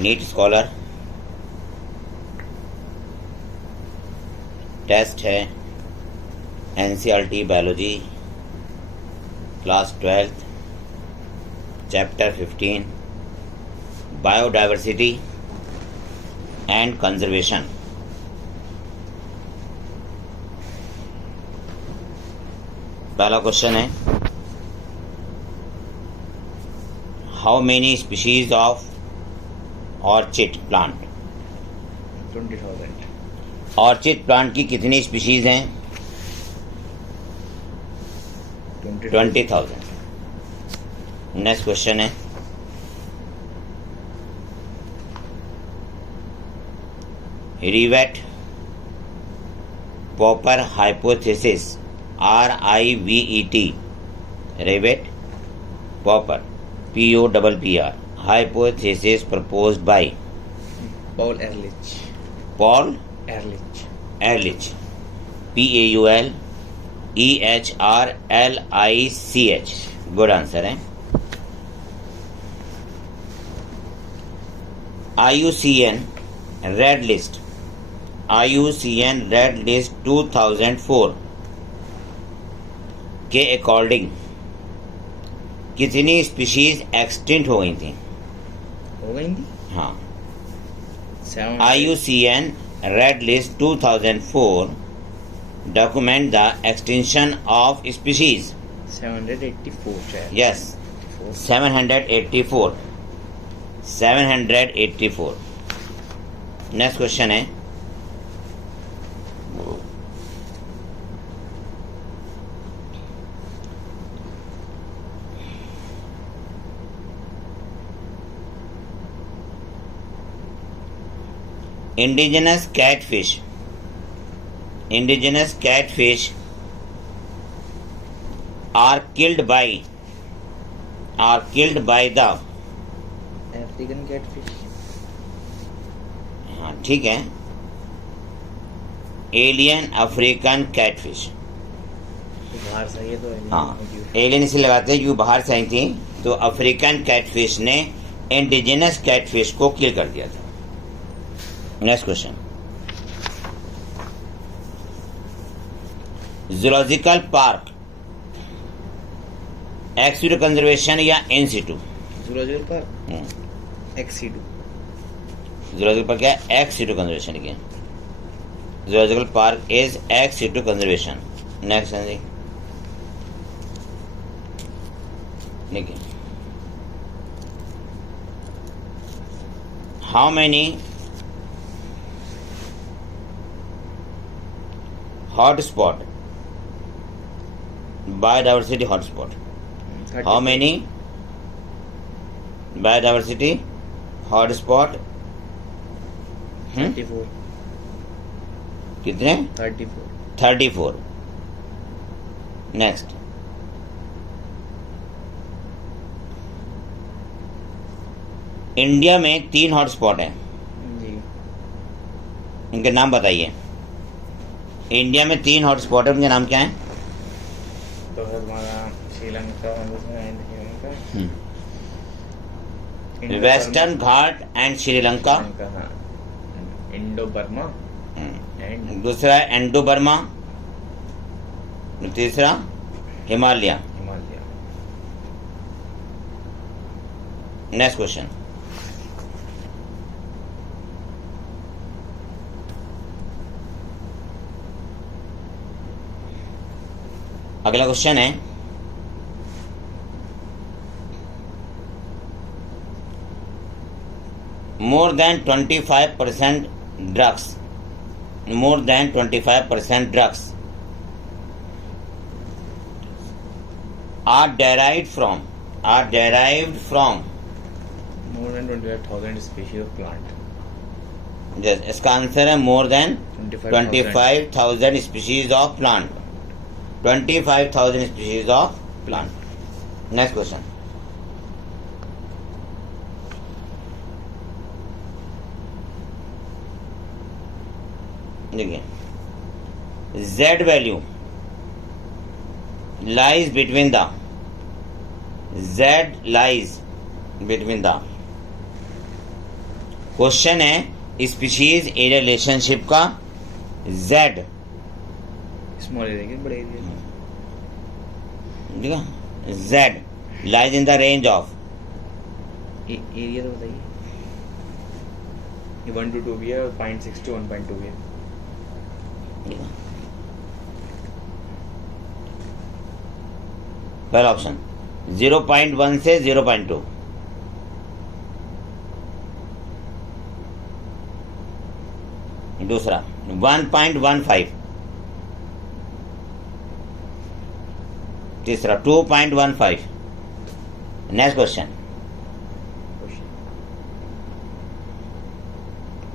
NEET scholar test है NCERT biology class 12 chapter 15 biodiversity and conservation. पहला question है, how many species of orchid plant? 20,000। Orchid plant की कितनी species हैं? 20,000। Next question है, rivet popper hypothesis RIVET rivet popper POPPR hypothesis proposed by Paul Ehrlich। Paul Ehrlich। Ehrlich PAULEHRLICH। Good answer है। IUCN red list 2004 के according कितनी species extinct हो गई थी? हो गई थी? हाँ। 700। IUCN red list 2004 document the extinction of species. 784 शायद। यस 784। नेक्स्ट क्वेश्चन है, indigenous catfish are killed by the African catfish। हाँ ठीक है, एलियन अफ्रीकन कैटफिश। बाहर से ये तो हाँ एलियन इसे लगाते हैं क्योंकि बाहर से आई थी, तो अफ्रीकन कैटफिश ने इंडिजिनस कैटफिश को किल कर दिया था। Next question, zoological park ex situ conservation या in situ? Zoological park ex situ. Zoological park क्या है? एक्स सीटू कंजर्वेशन की। Zoological park is ex situ conservation. Next है जी, देखिए, how many hotspot biodiversity hotspot? How many biodiversity hotspot? 34। कितने? 34। Next, India में 3 hotspot हैं, जी। इनके नाम बताइए। इंडिया में 3 हॉटस्पॉट है, उनके नाम क्या हैं? तो हमारा Sri Lanka, western Ghat and Sri Lanka. हाँ। इंडो बर्मा एंड दूसरा एंडो बर्मा, तीसरा हिमालय। हिमालय। नेक्स्ट क्वेश्चन, अगला क्वेश्चन है, more than 25% drugs are derived from more than 25,000 species of plant। yes, इसका आंसर है more than 25,000 species of plant। 25,000 species of plant। Next question, देखिए, Z value lies between the question है species area relationship का Z, small area के बड़े area ठीक है, Z lies in the range of, area तो बताइए। ये 1 to 2 भी है और 0.6 to 1.2 भी है। पहला ऑप्शन 0.1 से 0.2, दूसरा 1.15, तीसरा 2.15। नेक्स्ट क्वेश्चन,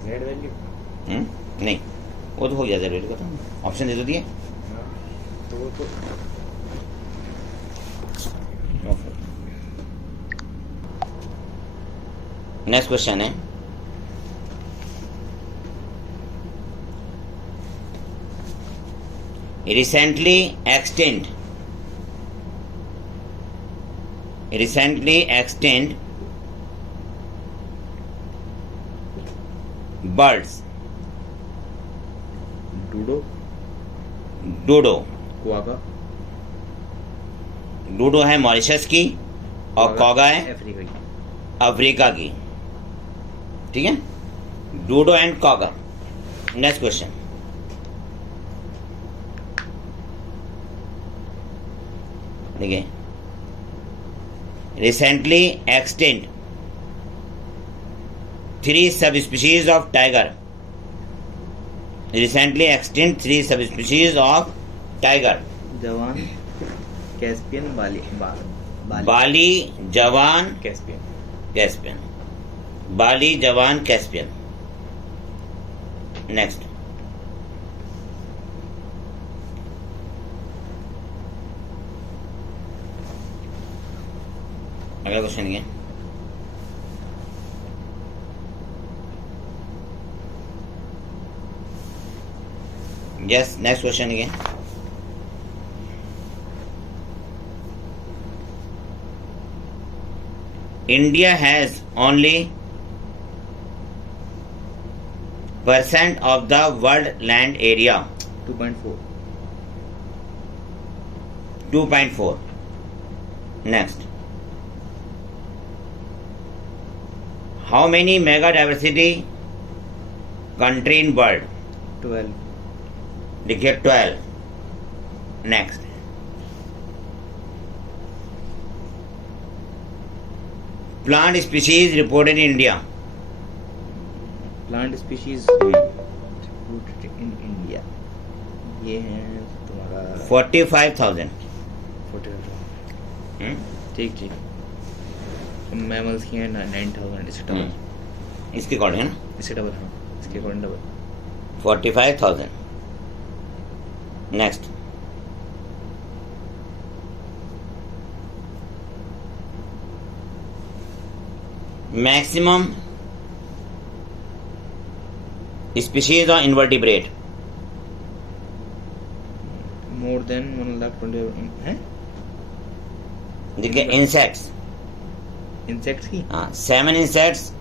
Z वैल्यू नहीं वो तो हो गया जरूरी का, ऑप्शन दे तो दिए। तो वो तो नेक्स्ट क्वेश्चन है recently extinct birds, डूडो, क्वागा, डूडो है मॉरिशस की और कॉगा है अफ्रीका की। अफ्रीका की, ठीक है, dodo and quagga. Next question, देखिए recently extinct 3 subspecies of tiger, recently extinct 3 subspecies of tiger, Javan, Caspian, Bali, Javan, Caspian. Bali, Javan, Caspian. Next, अगला क्वेश्चन ये यस, नेक्स्ट क्वेश्चन ये India has only % of the world land area, 2.4, 2.4. Next, how many mega diversity country in world? 12, देखिए 12. Next, plant species reported in India. Plant species reported in India, ये है तुम्हारा 45,000. 45,000। ठीक। Mammals की है 9,000, इससे double, इसके अकॉर्डिंग है ना, इससे डबल, हाँ इसके according double. 45,000. Next, maximum species of invertebrate, more than 1,20,000 है देखिए इंसेक्ट्स, इंसेक्ट्स की। हाँ 7 इंसेक्ट्स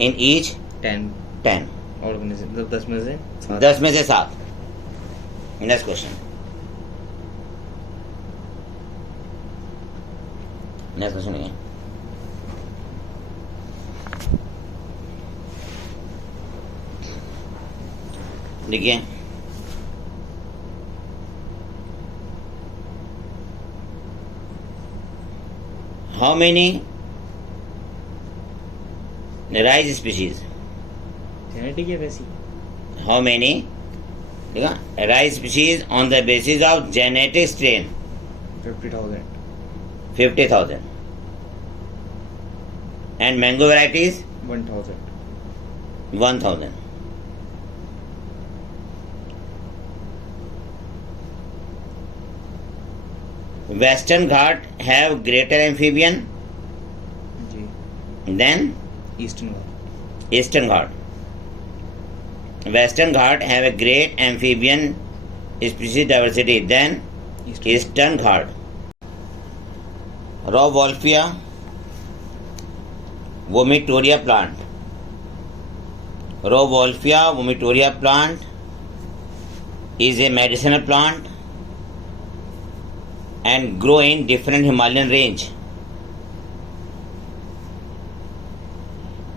इन ईच 10 ऑर्गेनिज्म, मतलब 10 में से 7। 10 में से 7। नेक्स्ट क्वेश्चन, है देखिए how many rice species, genetic है वैसी। हाउ मेनी, देखा, rice species on the basis of genetic strain 50,000, 50,000. And mango varieties 1,000, 1,000. Western Ghat have greater amphibian जी। than ईस्टर्न वाला, Eastern Ghat. Western Ghat have a great amphibian species diversity than Eastern Ghat. Rauwolfia vomitoria plant Rauwolfia vomitoria plant is a medicinal plant and grow in different Himalayan range.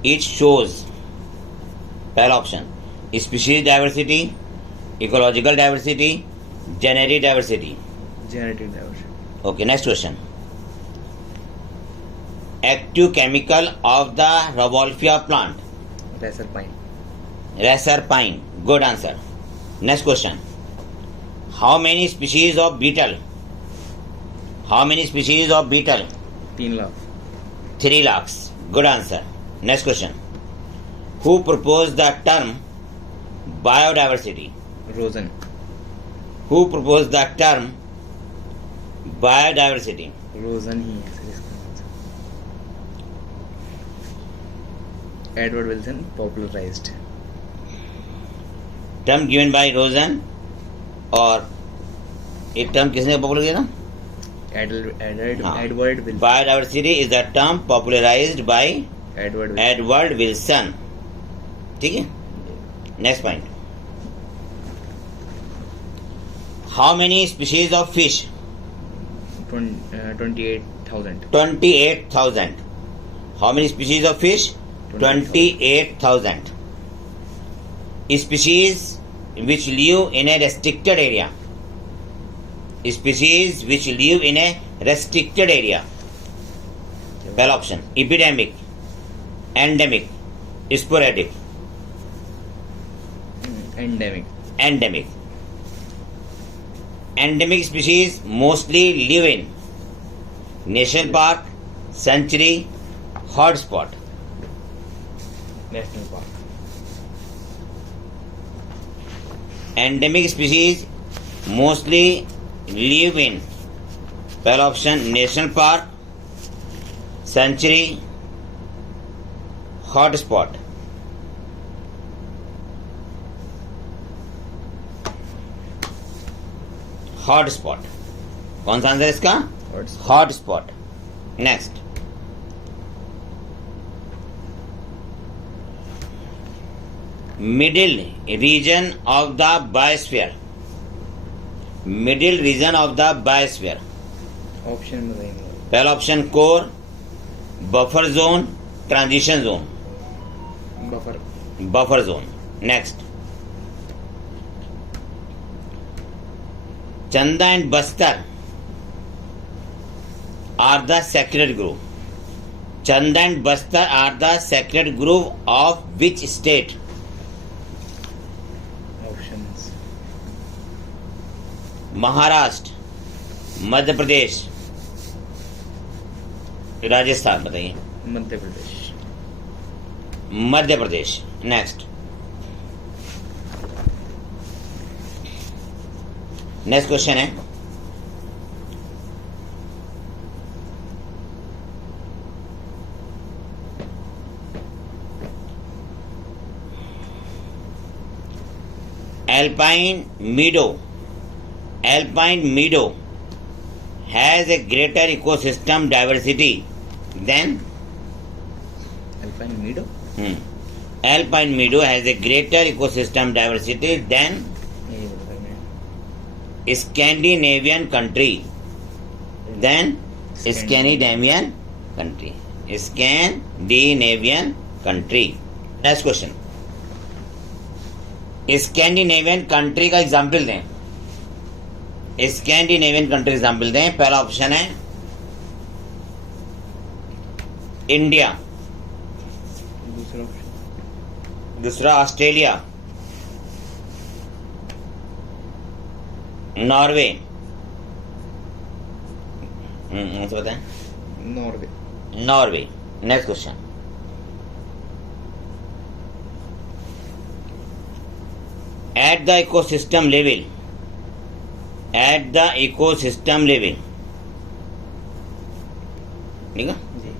It shows पहला option species diversity, ecological diversity, genetic diversity. Genetic diversity. Okay, next question. Active chemical of the Rauwolfia plant. Reserpine. Reserpine. Good answer. Next question. How many species of beetle? How many species of beetle? 3 lakh. 3 lakhs. Good answer. Next question. Who proposed the term biodiversity? Rosen. Who proposed the term biodiversity? Rosen ही है sir इसका answer. Edward Wilson popularized. Term given by Rosen और एक term किसने popular किया था? हाँ. Edward Wilson. Biodiversity is the term popularized by Edward Wilson. Edward Wilson. ठीक है. Next point. How many species of fish? 28,000. 28,000. How many species of fish? 28,000. Species which live in a restricted area. Species which live in a restricted area. Well option. Epidemic, endemic, sporadic. Endemic. Endemic. Endemic species mostly live in national park, sanctuary, hotspot. National park. Endemic species mostly live in पहला option national park, sanctuary, hotspot. Hotspot कौन सा answer है इसका? Hotspot. Next. Middle region of the biosphere. Middle region of the biosphere. Option बताइए. पहला option core, buffer zone, transition zone. Buffer. Buffer zone. Next. Chanda and Bastar are the sacred group. Chanda and Bastar are the sacred group of which state? Options. Maharashtra, Madhya Pradesh, Rajasthan. बताइए. Madhya Pradesh. Madhya Pradesh. Next. Next question है Alpine meadow. Alpine meadow has a greater ecosystem diversity than Alpine meadow. Alpine meadow has a greater ecosystem diversity than ये बताइए. Scandinavian country. Then Scandinavian country. Scandinavian country. Next question. Scandinavian country का example दें. Scandinavian country example दें. पहला option है India. दूसरा option. दूसरा Australia, Norway. बताएं. Norway. Norway. Next question. At the ecosystem level. At the ecosystem level. ठीक है. जी.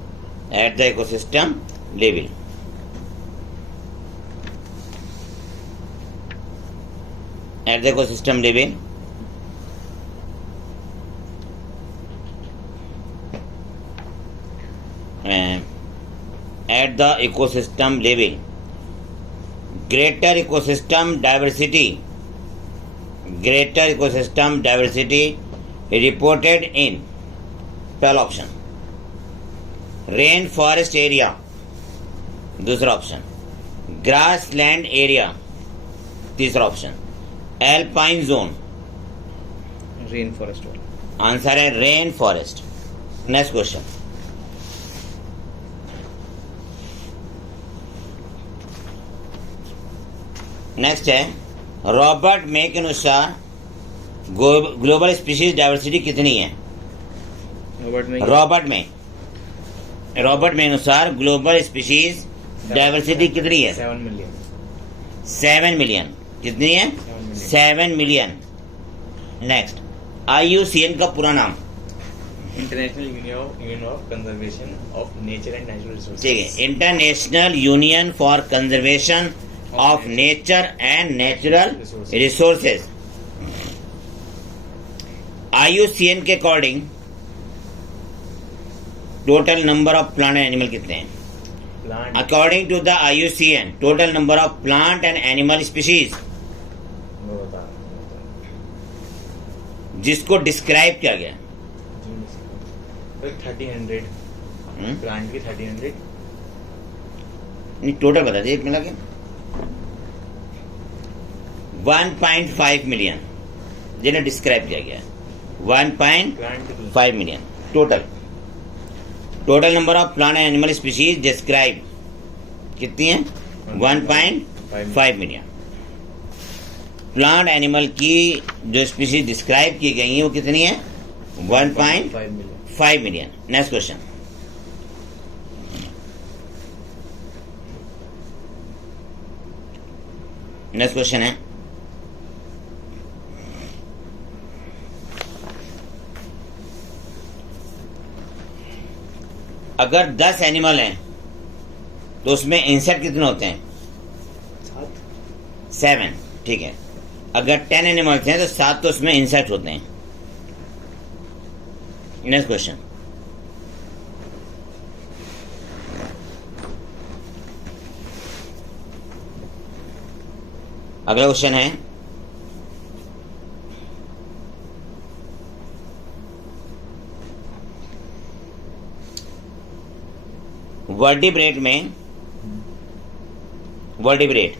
At the ecosystem level. At the ecosystem level. At the ecosystem level, greater ecosystem diversity reported in पहला option, rain forest area, दूसरा option grass land area, तीसरा option alpine zone. Rain forest वाला answer है rain forest. Next question, next है Robert मे के अनुसार global species diversity कितनी है? रॉबर्ट में अनुसार ग्लोबल स्पीशीज डाइवर्सिटी कितनी है? 7 मिलियन। 7 मिलियन। कितनी है? 7 मिलियन। नेक्स्ट, IUCN का पूरा नाम? International union of conservation of nature and natural resources. ठीक है, international union for conservation of nature and natural resources. IUCN के according total number of plant and animal कितने हैं? According to the IUCN total number of plant and animal species जिसको describe किया गया 1300 plant की 1300 नहीं, टोटल बता दीजिए मिला के 1.5 मिलियन जिन्हें डिस्क्राइब किया गया 1.5 million total number of plant and animal species describe कितनी है? 1.5 मिलियन। प्लांट एनिमल की जो स्पीशीज डिस्क्राइब की गई है वो कितनी है? 1.5 मिलियन। नेक्स्ट क्वेश्चन, है अगर 10 एनिमल हैं तो उसमें इंसेक्ट कितने होते हैं? 7। ठीक है, अगर 10 एनिमल्स हैं तो 7 तो उसमें इंसेक्ट होते हैं। नेक्स्ट क्वेश्चन, अगला क्वेश्चन है vertebrate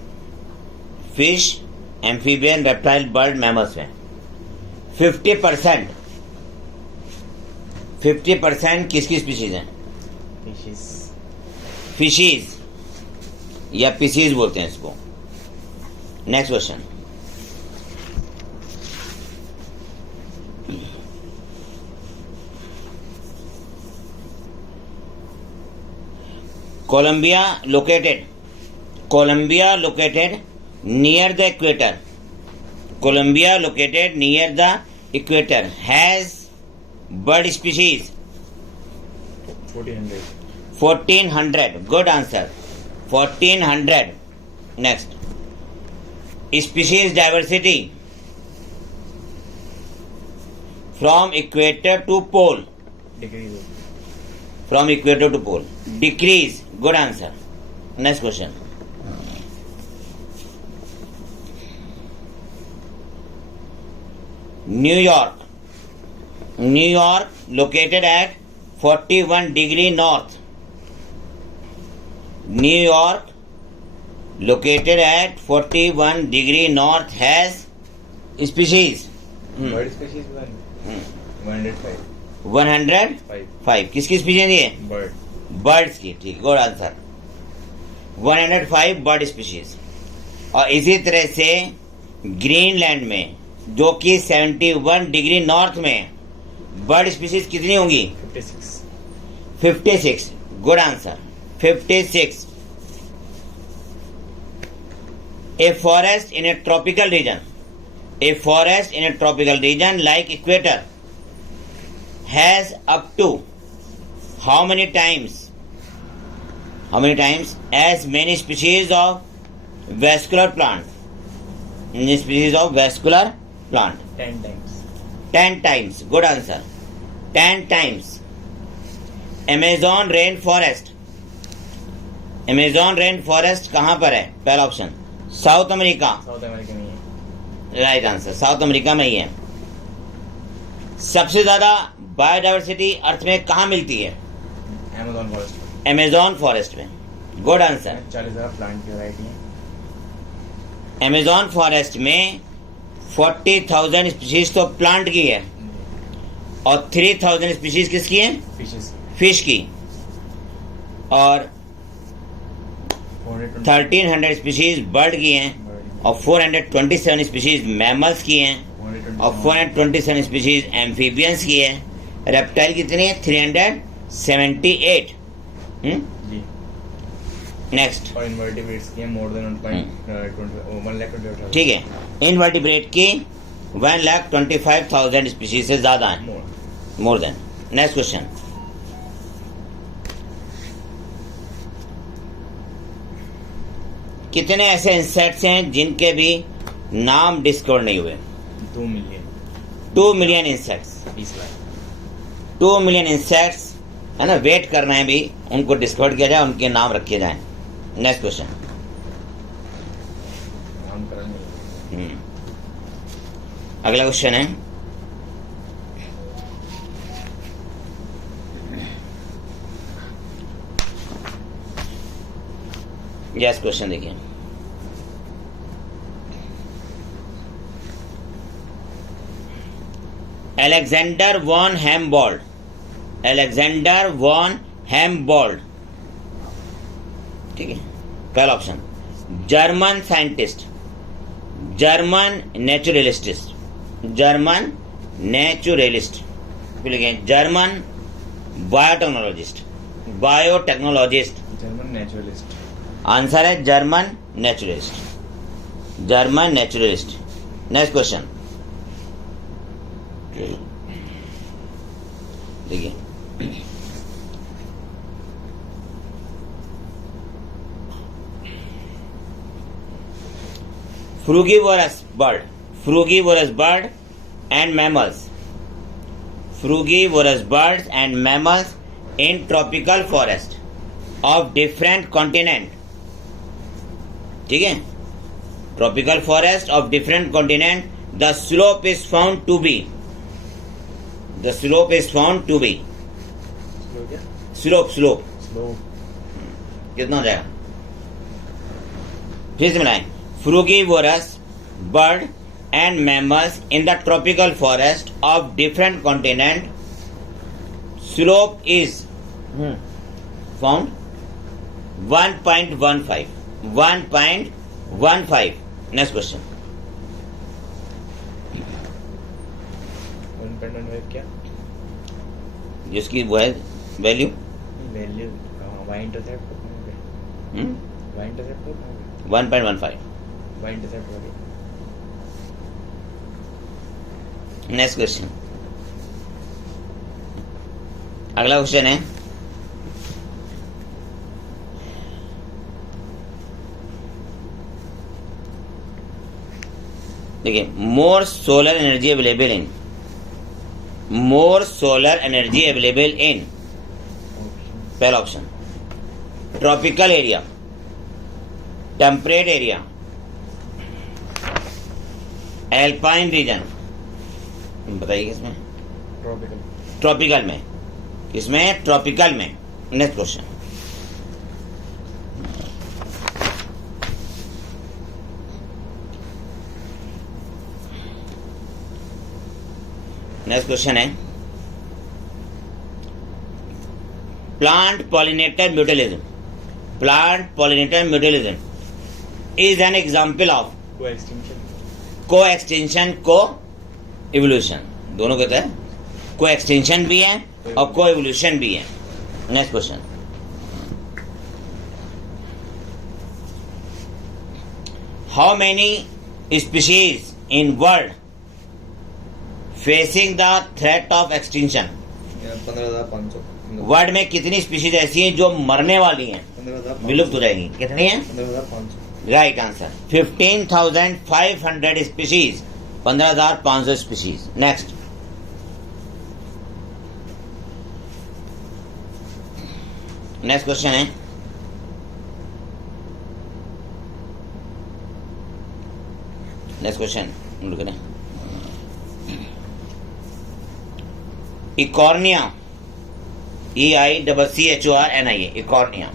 fish, amphibian, reptile, bird, mammals में 50% किसकी स्पीशीज हैं? फिशीज या पीसीज बोलते हैं इसको। Next question, Colombia located near the equator. Colombia located near the equator has bird species 1400. Good answer, 1400. Next, species diversity from equator to pole. From equator to pole decrease. Good answer. Next question, New York located at 41 degree north. New York located at 41 degree north has species bird species 105। किसकी species है? Birds की। ठीक, good answer, 105 bird species. और इसी तरह से Greenland में जो कि 71 डिग्री नॉर्थ में बर्ड स्पीशीज कितनी होंगी? 56। Good answer, 56। A forest in a tropical region like equator has up to how many times as many species of vascular plant? 10 times. Good answer, 10 times. Amazon rain forest कहां पर है? पहला option south America, south America में है। Right answer, south America में ही है। सबसे ज्यादा बायोडाइवर्सिटी अर्थ में कहाँ मिलती है? Amazon forest. अमेजोन फॉरेस्ट में, गुड आंसर। 40,000 प्लांट की वैरायटी है। अमेजोन फॉरेस्ट में 40,000 स्पीशीज तो प्लांट की है और 3,000 स्पीशीज किसकी है? फिशेस। फिश की। और 420 1300 स्पीशीज बर्ड की हैं और 427 स्पीशीज मैमल्स की हैं और 427 स्पीशीज एम्फीबियंस की है। रेप्टाइल कितनी है? 378। जी। नेक्स्ट, और इनवर्टिब्रेट्स की है मोर देन 1,20,000। ठीक है, इनवर्टिब्रेट की 1,25,000 स्पीशीज से ज्यादा है, मोर देन। नेक्स्ट क्वेश्चन, कितने ऐसे इंसेक्ट्स हैं जिनके भी नाम डिस्कवर नहीं हुए? 2 million. 2 million insects. 20 lakh. 2 million insects है ना, वेट करना है भी उनको डिस्कवर किया जाए, उनके नाम रखे जाएं। नेक्स्ट क्वेश्चन, नामकरण नहीं। अगला क्वेश्चन है, यस क्वेश्चन देखिए, Alexander von Humboldt, Alexander von Humboldt, ठीक है, पहला option German scientist, German naturalist, German naturalist, फिर लिखें German biotechnologist, biotechnologist. German naturalist. Answer है German naturalist, German naturalist. Next question देखिए, frugivorous bird, frugivorous bird and mammals, frugivorous birds and mammals in tropical forest of different continent, ठीक है, tropical forest of different continent, the slope is found to be, the slope is found to be, slow क्या? slope, slope slow. कितना हो जाएगा? फिर से मिलाएं, frugivorous bird and mammals in the tropical forest of different continent, slope is found 1.15, 1.15. Next question, 1.15 क्या? जिसकी वो है value value Y intercept Y intercept 1.15. Y intercept वाली। नेक्स्ट क्वेश्चन, अगला क्वेश्चन है, देखिए, more solar energy available in, more solar energy available in, पहला option tropical area, temperate area, alpine region, बताइए किसमें? ट्रॉपिकल। ट्रॉपिकल में, किसमें? ट्रॉपिकल में। नेक्स्ट क्वेश्चन, नेक्स्ट क्वेश्चन है, plant pollinator mutualism, plant pollinator mutualism is an example of co extinction. Co extension, co evolution, दोनों कहते हैं, को एक्सटेंशन भी है और को इवोल्यूशन भी है। Next question, how many species in world facing the threat of extinction, 15,500। World में कितनी स्पीशीज ऐसी हैं जो मरने वाली हैं, 15,500। विलुप्त हो जाएंगी? कितनी हैं? 15,500। Right answer 15,500 species, 15,500 species. Next, next question है, नेक्स्ट क्वेश्चन लुक करें। इकॉर्निया, EICCHORNIA, इकॉर्निया,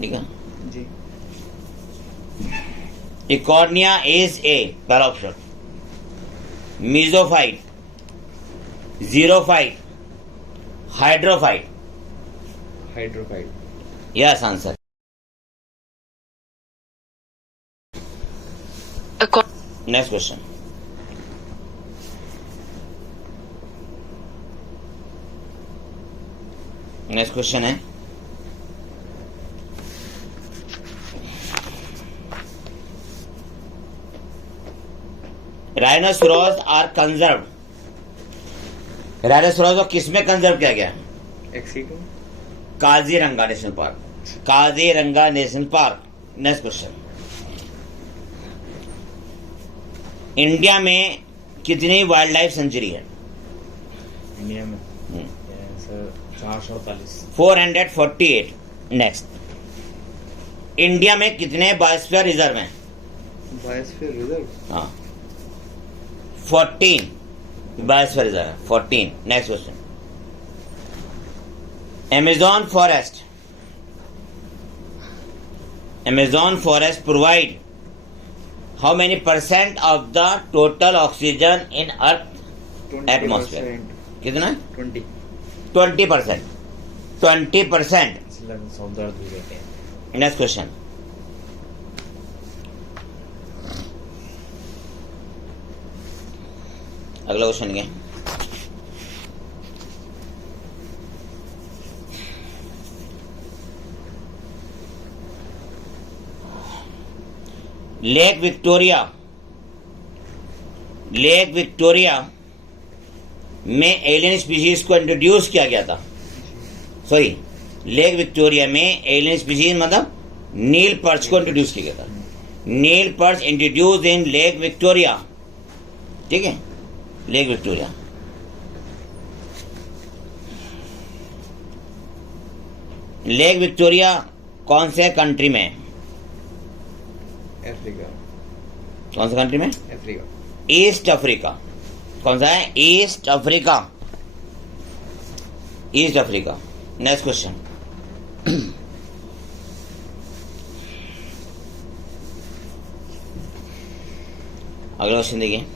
ठीक है। जी। इकॉर्निया इज ए, पहला option, मीजोफाइट, xerophyte, hydrophyte. Hydrophyte. Yes answer. Next question. Next question है, राइनोसोरस आर कंजर्व, राइनोसोरस को किसमें कंजर्व किया गया? Ex situ. Kaziranga national park, Kaziranga national park. Next question, India में कितनी वाइल्ड लाइफ सेंचुरी है? इंडिया में सर 448। 448। नेक्स्ट, इंडिया में कितने बायोस्फीयर रिजर्व हैं? Biosphere reserve. हाँ, 14 बायोस्फीयर रिजर्व है, 14। Next question, Amazon forest, Amazon forest provide how many % of the total oxygen in earth atmosphere? कितना? 20। 20%। 20%। साउथ अर्थ भी कहते हैं। नेक्स्ट क्वेश्चन, अगला क्वेश्चन क्या? लेक विक्टोरिया, लेक विक्टोरिया में एलियन स्पीशीज को इंट्रोड्यूस किया गया था। सॉरी, लेक विक्टोरिया में एलियन स्पीशीज मतलब नील पर्च को इंट्रोड्यूस किया गया था। Nile perch introduce in Lake Victoria, ठीक है, लेक विक्टोरिया। लेक विक्टोरिया कौन से कंट्री में है? अफ्रीका। कौन सा कंट्री में? अफ्रीका। East Africa. कौन सा है? East Africa, east Africa. Next question, अगला क्वेश्चन देखिए,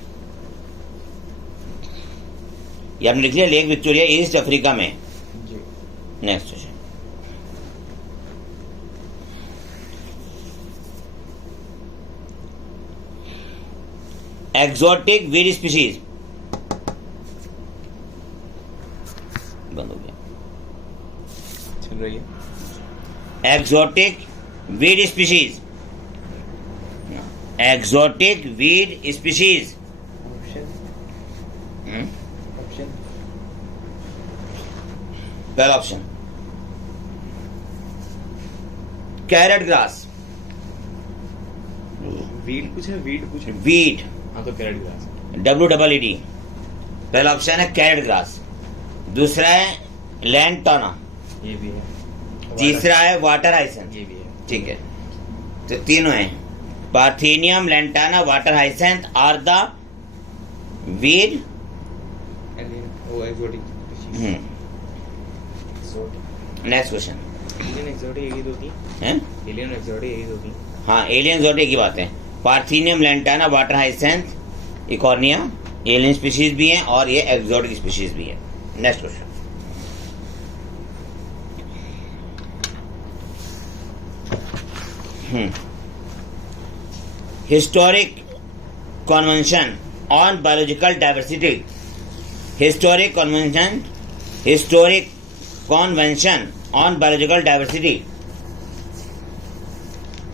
ये आपने लिख लिया लेक विक्टोरिया ईस्ट अफ्रीका में। जी। Next question, exotic weed species, बंद हो गया, चल रही है। Exotic weed species, exotic weed species. Option. Option. पहला ऑप्शन कैरेट ग्रास, वीड कुछ है, वीड कुछ है। वीड, हाँ तो कैरेट ग्रास। WEED। पहला ऑप्शन है कैरेट ग्रास, दूसरा है लैंटोना, ये भी है, तीसरा है वाटर हाइसेंथ। ये भी है। ठीक है, तो तीनों हैं, parthenium, lantana, water hyacinth are the weed. वो exotic. Next question alien exotic यही दो थी। है, एलियन एक्सोटिक यही दो थी। हाँ, एलियन एक्सोटिक की बात है। Parthenium, lantana, water hyacinth, Eichhornia alien species भी हैं और ये एक्सोटिक स्पीशीज भी है। Next question, historic convention on biological diversity, historic convention, historic convention on biological diversity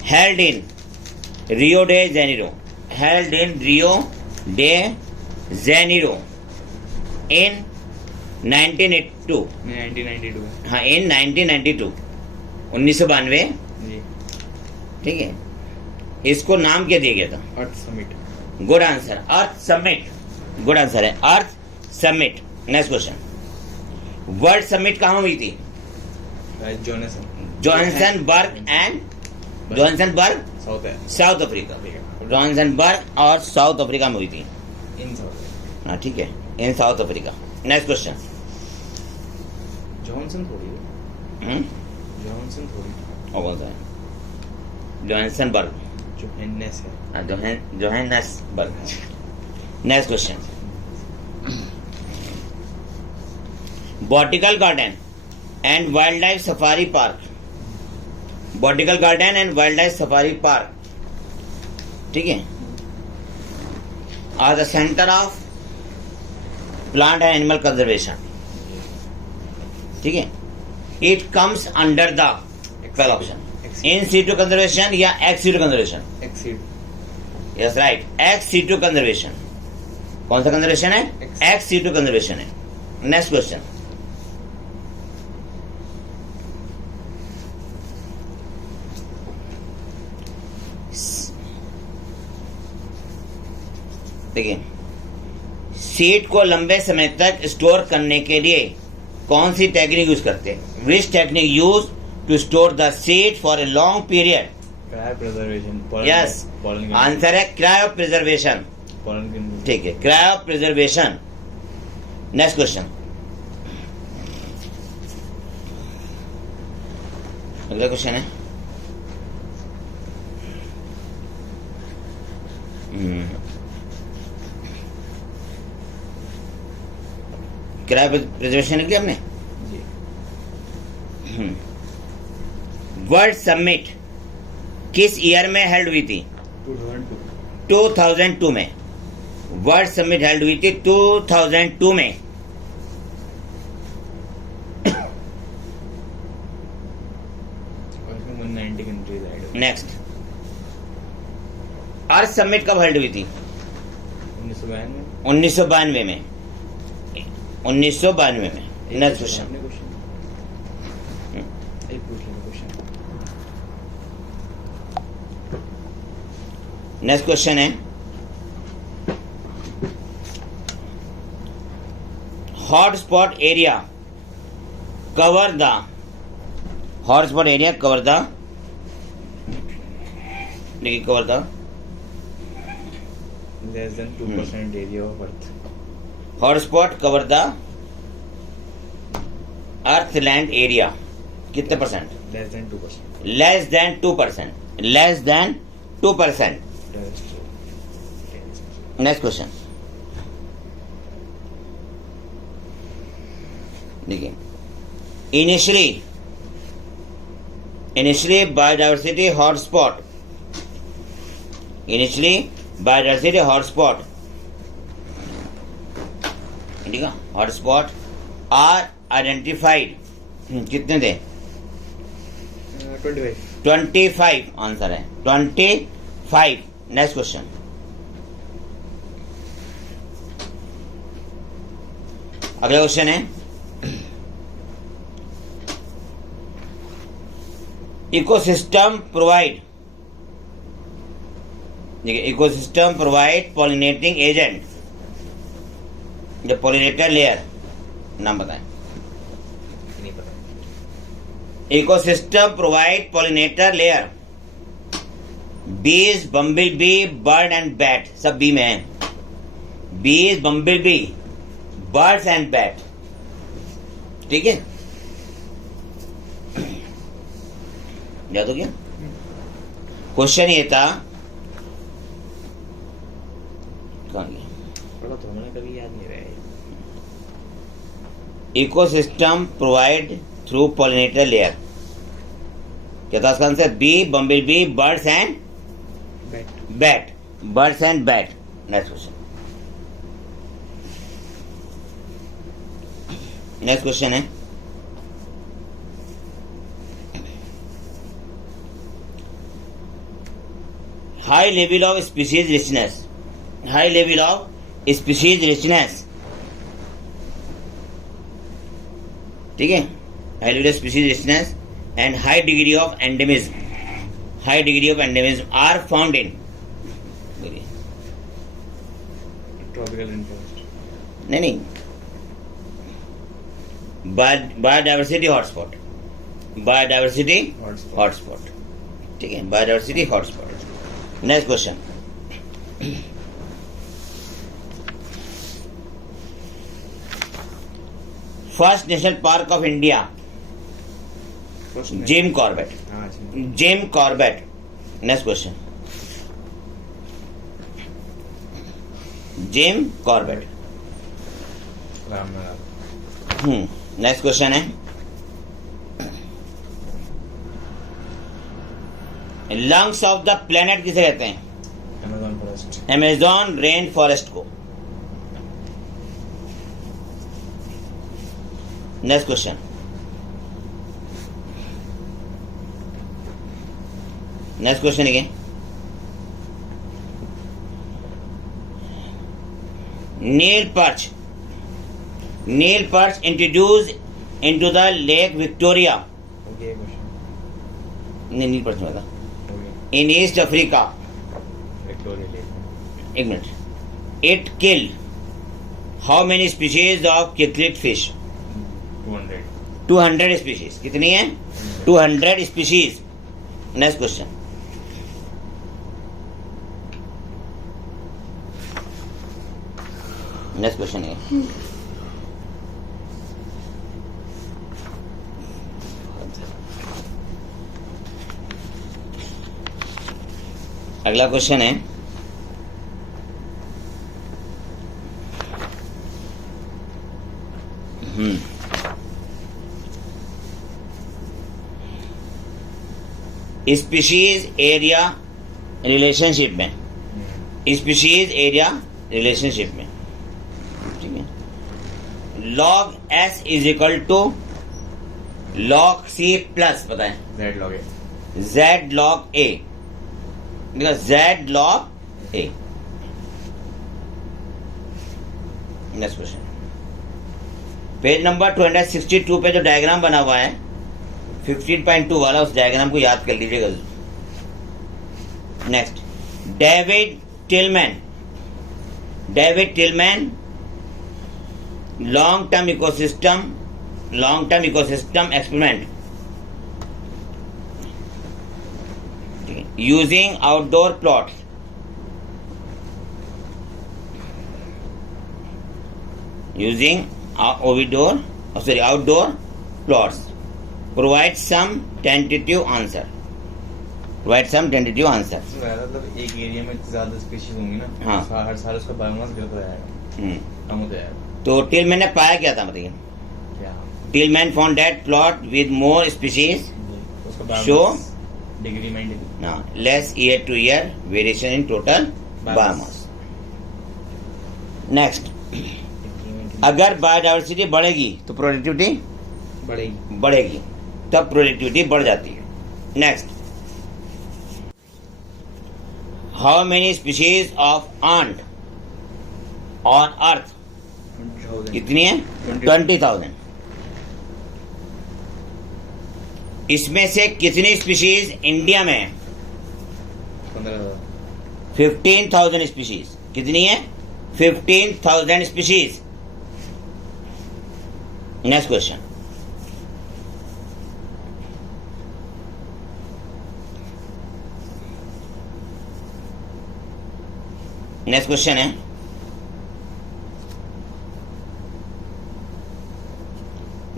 held in Rio de Janeiro, held in Rio de Janeiro in 1982। 1992। हाँ, in 1992, 1992। जी। ठीक है, इसको नाम क्या दिया गया था? Earth summit. Good answer, earth summit. Good answer है earth summit. Next question, world summit कहाँ हुई थी? Johannesburg Johannesburg and Johannesburg south है, साउथ अफ्रीका। ठीक है। जोहान्सबर्ग और साउथ अफ्रीका में हुई थी। इन साउथ हाँ ठीक है, in south Africa. Next question. Johnson थोड़ी है, जॉनसन थोड़ी, और कौन सा है? जोहान्सबर्ग। जोहेन्नेस है। हाँ, Johannesburg. Next question. Botanical garden and wildlife safari park. Botanical garden and wildlife safari park, ठीक है, are the centre of plant and animal conservation, ठीक है। इट कम्स अंडर द पहला option in situ conservation या ex situ conservation. Exceed, yes right, ex situ conservation. कौन सा conservation है? Ex situ conservation है। Next question. देखिए, seed को लंबे समय तक स्टोर करने के लिए कौन सी टेक्निक यूज करते हैं? Which technique use to store the seed for a long period? Cryopreservation. Yes, answer है क्रायो प्रिजर्वेशन, ठीक है, क्रायो प्रिजर्वेशन। Next question. अगला क्वेश्चन है क्रायो प्रिजर्वेशन लिख लिया हमने। वर्ल्ड समिट किस ईयर में हेल्ड हुई थी? 2002 में। वर्ल्ड समिट हेल्ड हुई थी 2002 में। नेक्स्ट, अर्थ समिट कब हेल्ड हुई थी? 1992 में। 1992 में। Next question. नेक्स्ट क्वेश्चन है, hotspot area cover the, hotspot area cover the, देखिए cover the less than 2% area of earth. Hotspot cover the earth land area, कितने percent? Less than 2%. Less than 2%, less than 2%। Next question देखिए, initially biodiversity hotspot, initially biodiversity hotspot, ठीक है, hotspot are identified, कितने थे? 25. 25 answer है, 25। Next question. अगला question है, ecosystem provide, देखिए, इकोसिस्टम प्रोवाइड पॉलिनेटिंग एजेंट, जो पॉलिनेटर लेयर, नाम बताएं। नहीं पता। इकोसिस्टम प्रोवाइड पॉलिनेटर लेयर, बीज, बम्बिल बी, बर्ड एंड बैट, सब बी में है। बीज, बम्बिल बी, बर्ड्स एंड बैट, ठीक है, याद हो गया? क्वेश्चन ये था, कहाँ गया? पढ़ा तो मैंने, कभी याद नहीं रहा। Ecosystem provide through pollinator layer, क्या था इसका answer? Bee, bumble bee, birds and bat, birds and bat. Next question. Next question है, high level of species richness, high level of species richness, ठीक है, high level of species richness and high degree of endemism, high degree of endemism are found in, tropical rainforest, नहीं, biodiversity hotspot, biodiversity hotspot, ठीक है, biodiversity hotspot. Next question, first national park of India, Jim Corbett, हाँ जी, Jim Corbett. Next question, Jim Corbett. Ramnagar, next question है, lungs of the planet किसे कहते हैं? Amazon forest, Amazon rain forest को। Next question, next question again, Nile perch, Nile perch introduce into the lake Victoria. Okay question, नहीं, Nile perch में था, okay in east Africa. Victoria lake, एक minute, it killed how many species of cichlid fish? 200, 200 species. कितनी है? 200 species. Next question, next question है, अगला question है, species area relationship में, स्पीशीज एरिया रिलेशनशिप में, ठीक है। Log S is equal to log C plus, बताएं, Z log A, Z log A, Z log A. Next question, page number 262 पे जो डायग्राम बना हुआ है 15.2 वाला, उस डायग्राम को याद कर लीजिएगा। Next, David Tilman, David Tilman long term ecosystem experiment using outdoor plots, using outdoor plots, provide some tentative answer, provide some tentative answer. मतलब एक एरिया में ज्यादा स्पीशीज होंगी ना, हाँ। हर साल उसका बायोमास गिरता जाएगा, कम होता जाएगा। तो टिलमैन ने पाया क्या था, बताइए? क्या Tilman found that plot with more species उसका show decrement, less year to year variation in total biomass. Next, अगर बायोडाइवर्सिटी बढ़ेगी तो प्रोडक्टिविटी बढ़ेगी, तब प्रोडक्टिविटी बढ़ जाती है। Next, how many species of ant on earth? कितनी है? 20,000। इसमें से कितनी स्पीशीज इंडिया में है? 15,000 स्पीशीज। कितनी है? 15,000 species. Next question, next question है,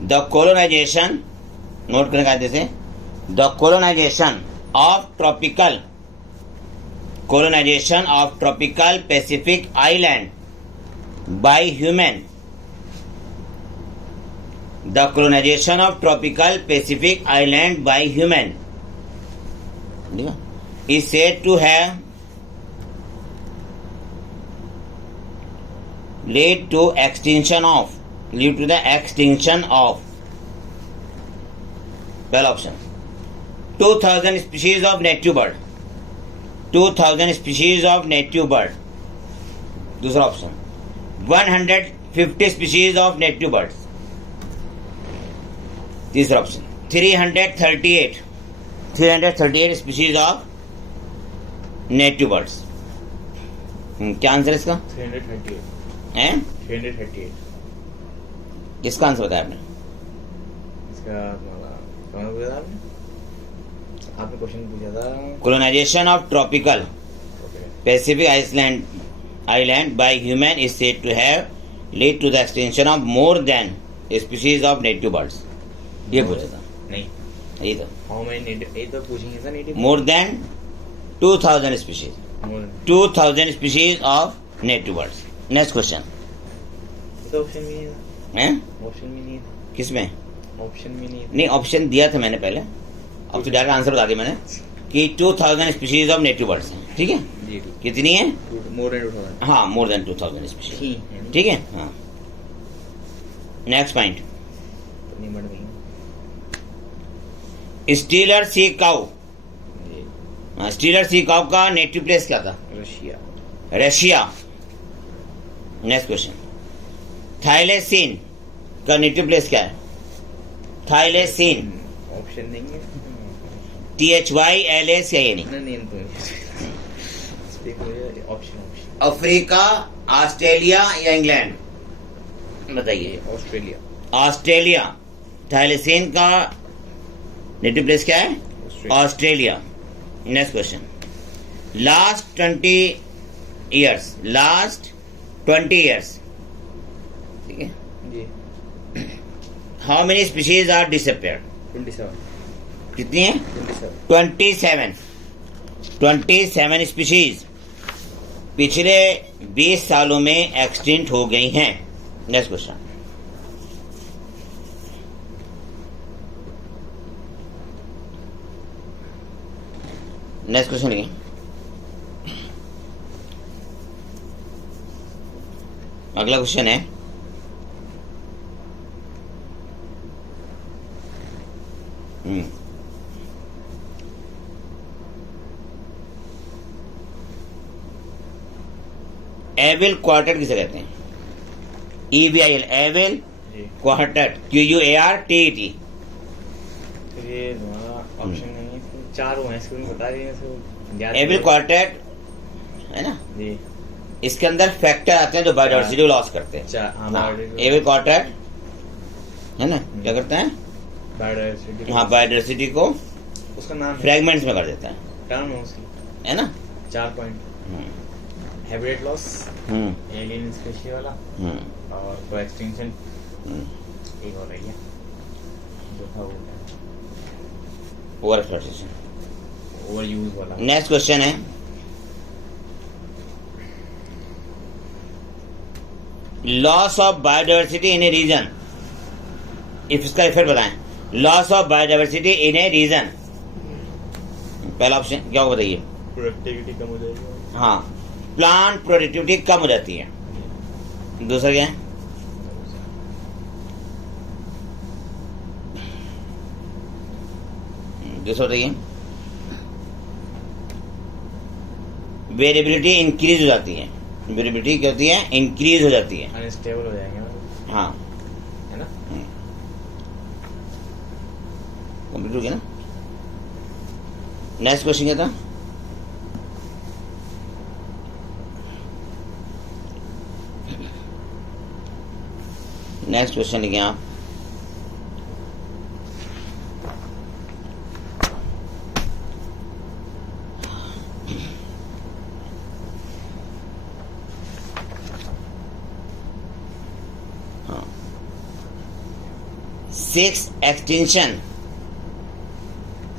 द कोलोनाइजेशन, नोट करने का जैसे, the colonisation of tropical Pacific island by human, the colonisation of tropical Pacific island by human is said to have lead to the extinction of पहला option 2000 species of native bird, 2000 species of native bird। दूसरा option 150 species of native birds। तीसरा option 338 species of native birds। क्या answer है इसका? 338 हैं? 338 किसका answer बताया आपने? इसका कौन बोला आपने? आपने क्वेश्चन पूछा था colonisation of tropical Pacific island by human is said to have led to the extinction of more than a species of native birds. ये पूछा था नहीं, ये था हाउ मेनी, ये तो पूछेंगे sir native. more than 2000 species. 2000 species of native birds. Next question. तो ऑप्शन भी नहीं था, हैं? ऑप्शन भी नहीं था, किसमें? ऑप्शन भी नहीं था। नहीं, ऑप्शन दिया था मैंने पहले, अब तो डायरेक्ट आंसर बता दिया मैंने कि 2000 स्पीशीज ऑफ नेटिव बर्ड्स हैं। ठीक है, जी ठीक, कितनी है? More than 2000। हाँ, मोर देन 2000 स्पीशीज। ठीक है, ठीक है, हाँ। नेक्स्ट पॉइंट, तो नहीं बढ़ गई। Steller sea cow. जी, स्टीलर सी काउ का नेटिव प्लेस क्या था? Russia. Russia. Next question, thylacine का नेटिव प्लेस क्या है? थाइलेसीन, ऑप्शन देंगे? THYLS या ये नहीं? नहीं तो ऑप्शन, अफ्रीका, ऑस्ट्रेलिया या इंग्लैंड? बताइए। ऑस्ट्रेलिया। ऑस्ट्रेलिया। थाइलेसीन का नेटिव प्लेस क्या है? Australia. Next question, last 20 years, ठीक है, जी, how many species are disappeared? 27। कितनी है? 27। 27 स्पीशीज पिछले 20 सालों में एक्सटिंक्ट हो गई हैं। नेक्स्ट क्वेश्चन, लिखिए। अगला क्वेश्चन है, एविल क्वार्टेट किसे कहते हैं? EVIL, evil quartet, QUARTET। तो ये हमारा ऑप्शन नहीं है, चार हुए हैं, इसको बता रही है। एविल क्वार्टेट है ना जी, इसके अंदर फैक्टर आते हैं जो बायोडाइवर्सिटी को लॉस करते हैं। एविल क्वार्टेट है ना, क्या करते हैं? बायोडाइवर्सिटी। हाँ, बायोडाइवर्सिटी को उसका नाम फ्रैगमेंट्स में कर देते हैं, टर्म है उसकी, है ना। 4 point. Habitat loss, alien species वाला, और को एक्सटिंक्शन, एक और रही है जो था वो ओवर एक्सप्लॉइटेशन, ओवर यूज वाला। नेक्स्ट क्वेश्चन है, loss of biodiversity in a region, if इसका इफेक्ट बताएं। Loss of biodiversity in a region, पहला ऑप्शन क्या होगा बताइए? प्रोडक्टिविटी कम हो जाएगी। हाँ, प्लांट प्रोडक्टिविटी कम हो जाती है। दूसरा क्या है? दूसरा बताइए। वेरिएबिलिटी इंक्रीज हो जाती है। वेरिएबिलिटी क्या होती है? इंक्रीज हो जाती है, अनस्टेबल हो जाएंगे ना। हाँ, है ना। कंप्लीट हो गया ना। नेक्स्ट क्वेश्चन क्या था? नेक्स्ट क्वेश्चन लिखे आप।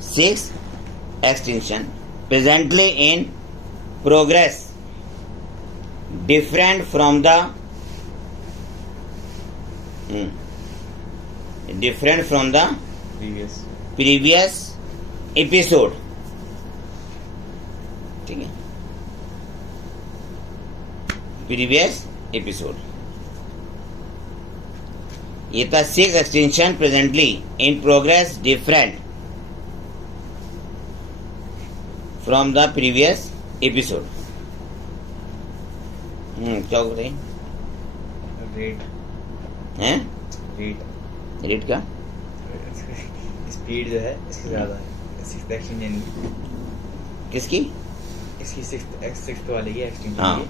Six extinction presently in progress different from the previous episode, ठीक है, previous episode। ये था 6 extinction presently in progress different from the previous episode। क्या बताइए? रेट हैं? रेट रेट का स्पीड जो है इसकी ज्यादा है। 6th एक्सटेंशन किसकी? इसकी 6th वाले की एक्सटेंशन हाँ। की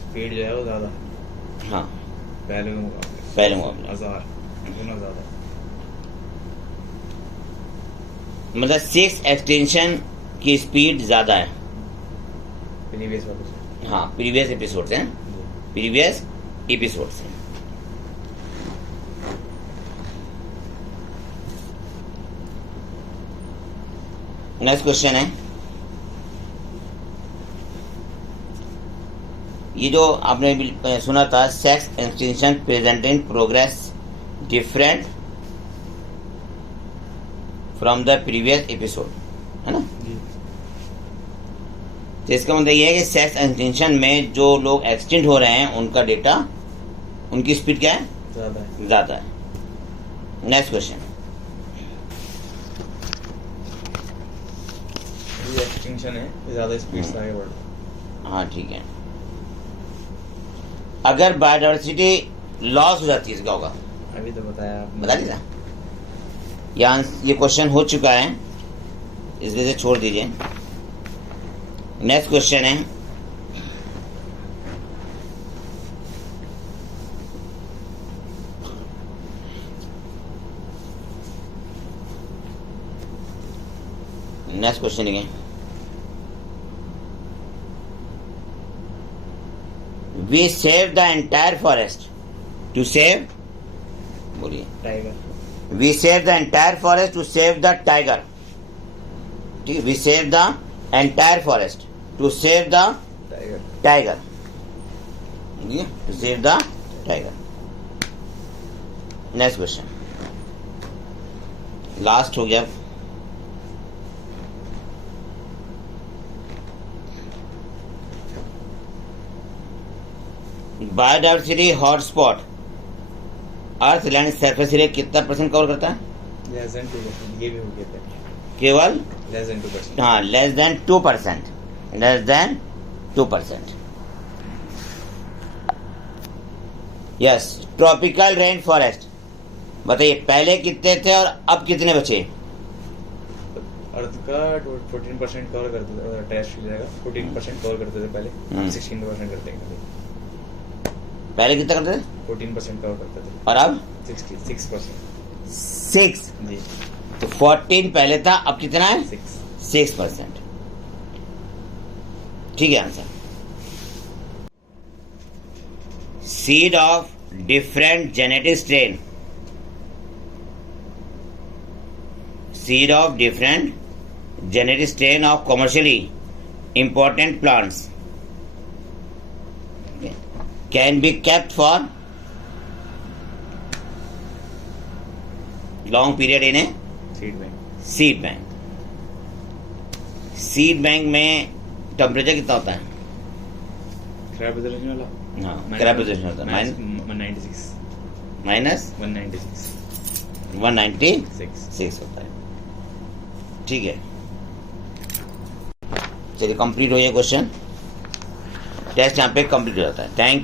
स्पीड जो है वो ज्यादा है। हाँ, पहले के मुकाबले पहले मुकाबले 1000 गुना ज्यादा। मतलब 6 एक्सटेंशन की स्पीड ज्यादा है, प्रीवियस वाले से। हाँ, प्रीवियस एपिसोड से, प्रीवियस एपिसोड से। नेक्स्ट क्वेश्चन है, ये जो आपने सुना था, sex extinction present in progress different from the previous episode, है ना। तो इसका मतलब ये है कि सेक्स एक्सटिंक्शन में जो लोग एक्सटिंक्ट हो रहे हैं उनका डेटा, उनकी स्पीड क्या है, ज्यादा है। नेक्स्ट क्वेश्चन, एक्सटिंक्शन है, ज्यादा स्पीड से आगे बढ़ रहा है। हाँ ठीक है। अगर बायोडाइवर्सिटी लॉस हो जाती है, क्या होगा? अभी तो बताया आपने। बता दीजिए। ये क्वेश्चन हो चुका है, इस वजह से छोड़ दीजिए। नेक्स्ट क्वेश्चन है, नेक्स्ट क्वेश्चन है, we save the entire forest to save, बोलिए, tiger. we save the entire forest to save the tiger, ठीक है, we save the entire forest to save the tiger, ठीक है, to save the tiger। Next question, last हो गया। Biodiversity hotspot अर्थ land surface area कितना percent cover करता है? Less than 2%। ये भी हो गया था, केवल लेस देन 2%। हाँ, less than 2%, less than 2%। Yes, tropical rain forest, बताइए पहले कितने थे और अब कितने बचे? अर्थ का 14% कवर करते थे, टेरेस्ट्रियल का 14% कवर करते थे पहले, 16% करते हैं। पहले कितना करते थे? 14% कवर करते थे, और अब 6%। 6। जी, तो 14 पहले था, अब कितना है? 6। 6%। ठीक है answer. Seed of different genetic strain, seed of different genetic strain of commercially important plants can be kept for long period in a seed bank. Seed bank. Seed bank में टेम्परेचर कितना होता है? क्रैब प्रिजर्वेशन वाला, हाँ, crab preservation होता है -196 minus 196 196 होता है। ठीक है, चलिए कंप्लीट हो गया क्वेश्चन, टेस्ट यहाँ पे कंप्लीट हो जाता है। थैंक